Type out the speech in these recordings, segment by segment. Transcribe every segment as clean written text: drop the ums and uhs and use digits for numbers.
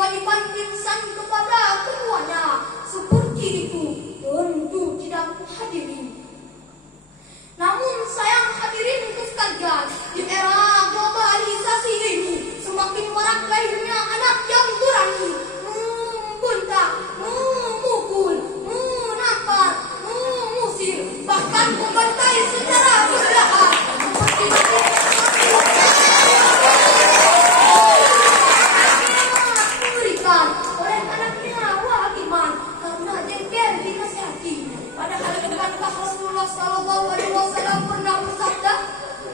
kewajiban insan kepada keduanya. Seperti itu tentu tidak hadiri. Namun sayang hadirin sekalian, di era globalisasi ini semakin marak lahirnya anak yang berani membentak, memukul, menampar, mengusir, bahkan membantai secara berlebihan seperti diberikan oleh anaknya Wagiman karena jengkel dinasihati. Padahal bukankah Rasulullah Sallallahu Alaihi Wasallam pernah bersabda,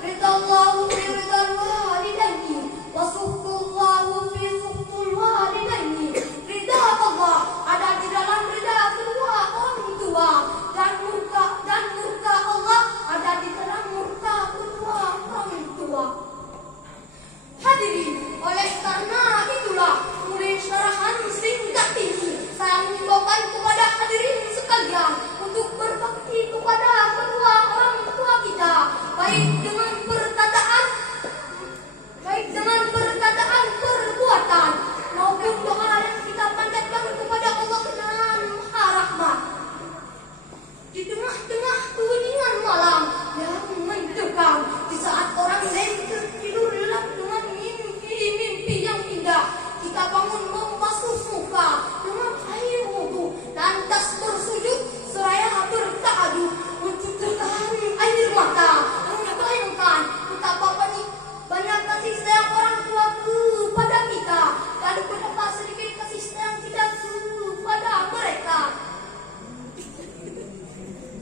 "Ridallahu fi ridal walidaini, wa suhqullahu fi suhqul walidaini." Ridha Allah ada di dalam ridha kedua orang tua, dan murka Allah ada di dalam murka kedua orang tua. Hadirin, oleh karena itulah mulai syarahan singkat ini saya mengimbaukan kepada hadirin sekalian untuk berbakti kepada kedua orang tua kita, baik dengan perkataan, perbuatan maupun doa yang kita panjatkan kepada Allah dengan Maha Rahmat. Di tengah-tengah keheningan malam yang mencekam, di saat orang lain tertidur lelap dengan mimpi yang indah, kita bangun membasuh muka dengan air wudu, lantas bersujud seraya bertahajud, mencucurkan air mata, membayangkan betapa banyak kasih sayang orang tua kepada kita, lalu betapa sedikit kasih sayang kita kepada mereka.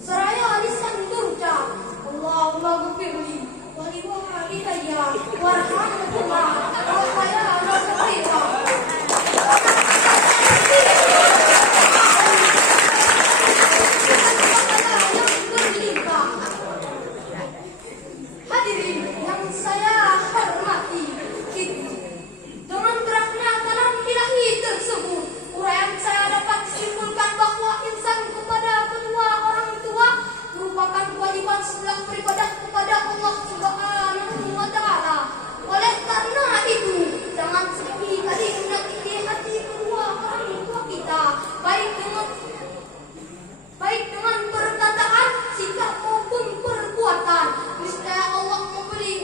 Seraya lisan berucap, Allahumma ghfirli wa li walidayya warhamhuma wa hayana saghira. Hadirin yang saya hormati, dengan beratnya kalam ilahi tersebut, uraian saya dapat simpulkan bahwa insan kepada kedua orang tua merupakan kewajiban sebelah beribadah kepada Allah Subhanahu wa Ta'ala. Oleh karena itu, jangan sekali-kali menyakiti hati kedua orang tua kita, baik dengan perkataan, sikap maupun perbuatan. Niscaya Allah memberi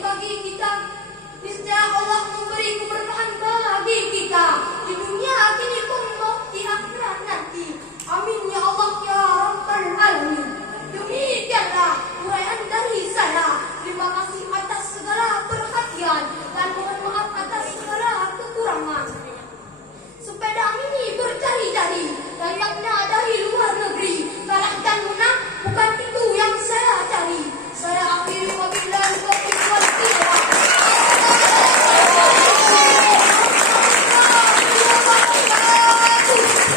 keberkahan bagi kita di dunia kini pun di akhirat nanti. Amin ya Allah ya Rabbal Alamin. Demikianlah uraian dari saya. Terima kasih atas segala perhatian dan mohon maaf atas segala kekurangan. Sepeda mini bercari-cari, layaknya dari luar negeri. Kalah dan menang bukan itu yang saya cari. Saya akhiri wabillahi taufiq wal hidayah.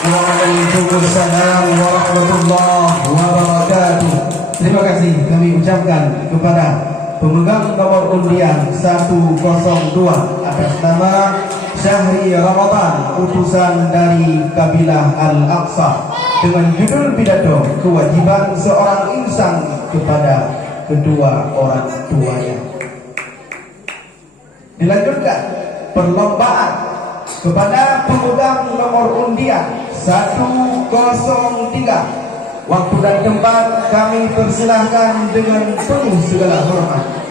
Waalaikumsalam warahmatullahi wabarakatuh. Terima kasih kami ucapkan kepada pemegang nomor undian 102 atas nama Syahri Ramadan, utusan dari kabilah Al-Aqsa, dengan judul pidato kewajiban seorang insan kepada kedua orang tuanya. Dilanjutkan perlombaan kepada pemegang nomor undian 103. Waktu dan tempat kami persilahkan dengan penuh segala hormat.